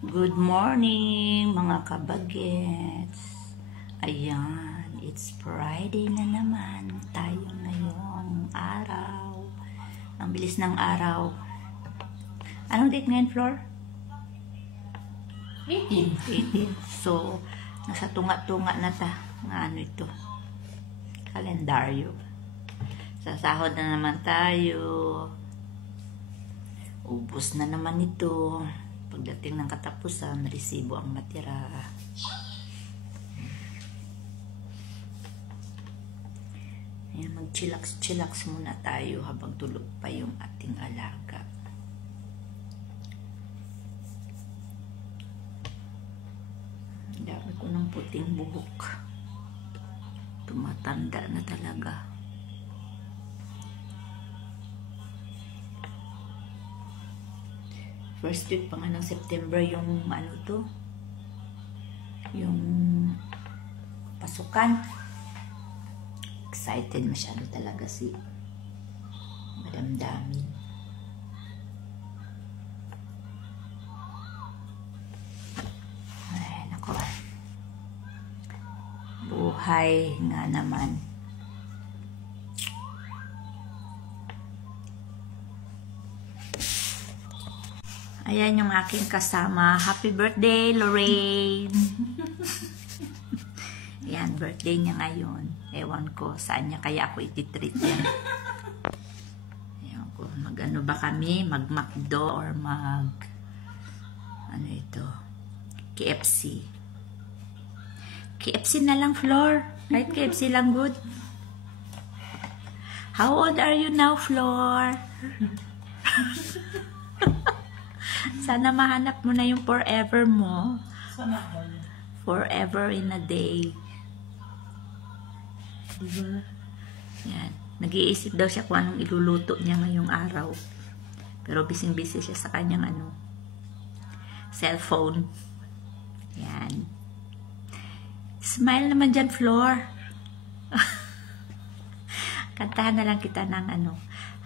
Good morning mga kabagets. Ayan, it's Friday na naman tayo ngayong araw. Ang bilis ng araw. Anong date ngayon, Flor? 18. So, nasa tunga-tunga na ta. Ano ito? Kalendaryo. Sasahod na naman tayo. Ubus na naman ito. Pagdating ng katapusan, resibo ang matira. Ayan, mag-chillax muna tayo habang tulog pa yung ating alaga. Dami ko ng puting buhok. Tumatanda na talaga. First week pa nga ng September yung ano to, yung pasukan. Excited masyado talaga si Madam Dami. Ay, nako. Buhay nga naman. Ayan yung aking kasama. Happy birthday, Lorraine! Ayan, birthday niya ngayon. Ewan ko, saan niya kaya ako ititreat yan. Ayan ko, mag-ano ba kami? Mag-McDo or ano ito? KFC. KFC na lang, Flor. Right, KFC lang good. How old are you now, Flor? Sana mahanap mo na yung forever mo. Forever in a day. Diba? Yan. Nag-iisip daw siya kung anong iluluto niya ngayong araw. Pero busy-busy siya sa kanyang cellphone. Yan. Smile naman dyan, Flor. Kantahan na lang kita ng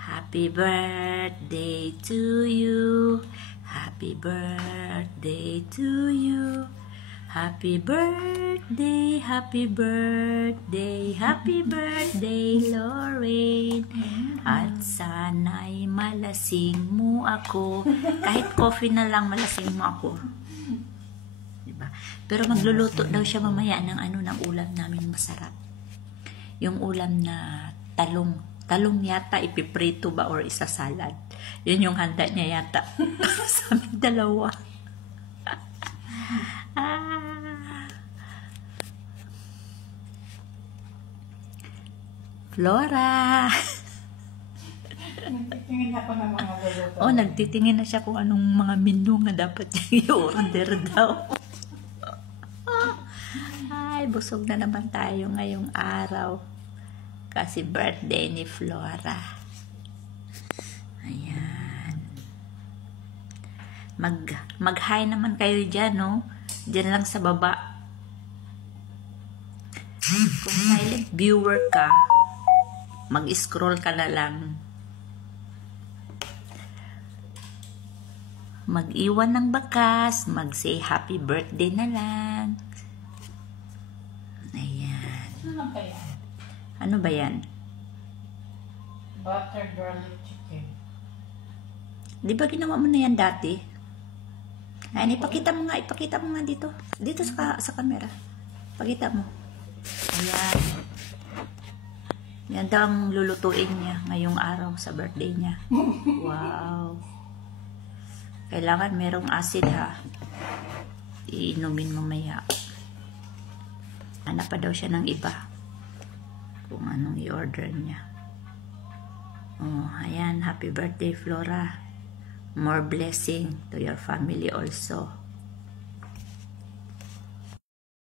Happy birthday to you. Happy birthday to you. Happy birthday, happy birthday, happy birthday, Lorraine. At sana'y malasing mo ako. Kahit coffee na lang, malasing mo ako. Diba? Pero magluluto daw siya mamaya ng ng ulam namin masarap. Yung ulam na talong. Talong yata, ipiprito ba or isa salad. Yun yung handa niya yata. Sa aming dalawa. Flora! Nagtitingin ako ng mga luluto. Oh, nagtitingin na siya kung anong mga menu na dapat niya i-order daw. Ay, busog na naman tayo ngayong araw. Kasi birthday ni Flora. Ayan. Mag-hi naman kayo dyan, no? Dyan lang sa baba. Kung silent viewer ka, mag-scroll ka na lang. Mag-iwan ng bakas, mag-say happy birthday na lang. Ayan. Ano ba yan? Ano ba yan? Butter garlic chicken. Di ba ginawa mo na yan dati? Ayan, ipakita mo nga dito. Dito sa camera. Pakita mo. Ayan. Yan daw ang lulutuin niya ngayong araw sa birthday niya. Wow. Kailangan merong acid ha. Iinumin mamaya. Hanap pa daw siya ng iba. Kung anong i-order niya. Oh, ayan. Happy birthday, Flora. More blessing to your family also.